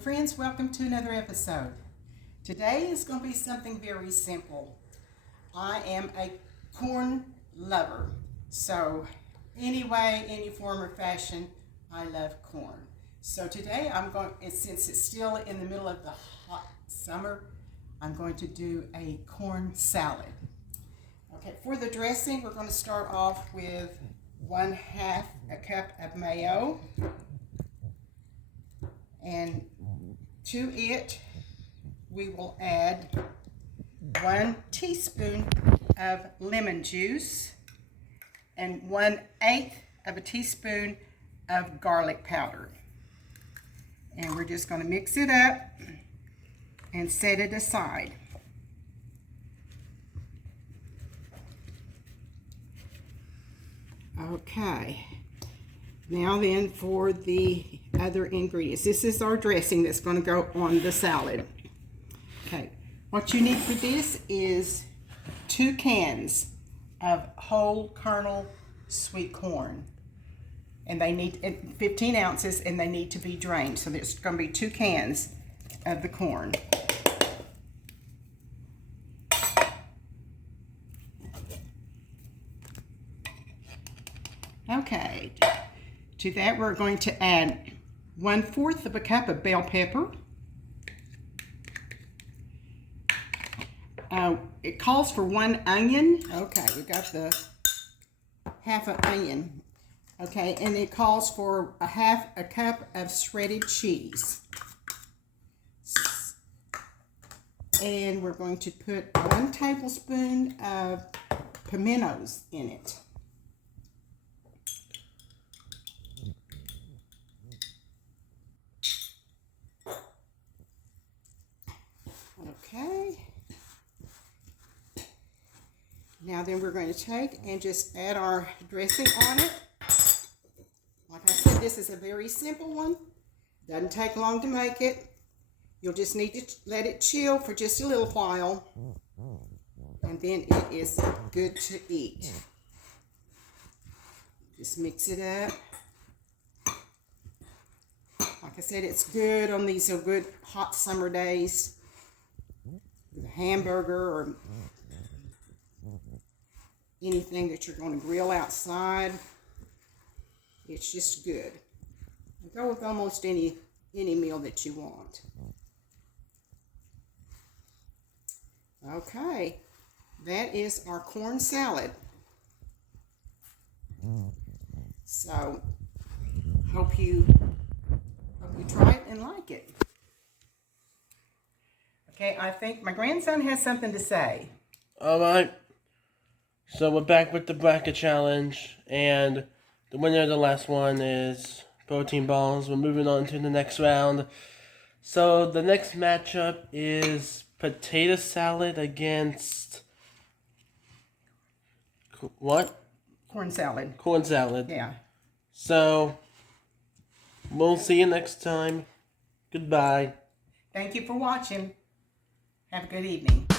friends, welcome to another episode. Today is going to be something very simple. I am a corn lover, so anyway, any form or fashion, I love corn. So today since it's still in the middle of the hot summer, I'm going to do a corn salad. Okay, for the dressing, we're going to start off with 1/2 a cup of mayo. And to it, we will add 1 teaspoon of lemon juice and 1/8 of a teaspoon of garlic powder. And we're just going to mix it up and set it aside. Okay. Now then for the other ingredients. This is our dressing that's going to go on the salad. Okay, what you need for this is 2 cans of whole kernel sweet corn. And they need 15 ounces and they need to be drained. So there's going to be 2 cans of the corn. Okay. To that, we're going to add 1/4 of a cup of bell pepper. It calls for 1 onion. Okay, we got the 1/2 an onion. Okay, and it calls for 1/2 a cup of shredded cheese. And we're going to put 1 tablespoon of pimentos in it. Okay. Now then we're going to take and just add our dressing on it. Like I said, this is a very simple one. Doesn't take long to make it. You'll just need to let it chill for just a little while. And then it is good to eat. Just mix it up. Like I said, it's good on these good hot summer days. With a hamburger or anything that you're going to grill outside. It's just good. Go with almost any meal that you want. Okay, that is our corn salad. So, hope you try it and like it. Okay, I think my grandson has something to say. Alright, so we're back with the bracket challenge, and the winner of the last one is protein balls. We're moving on to the next round. So the next matchup is potato salad against what? Corn salad. Corn salad. Yeah. So we'll see you next time. Goodbye. Thank you for watching. Have a good evening.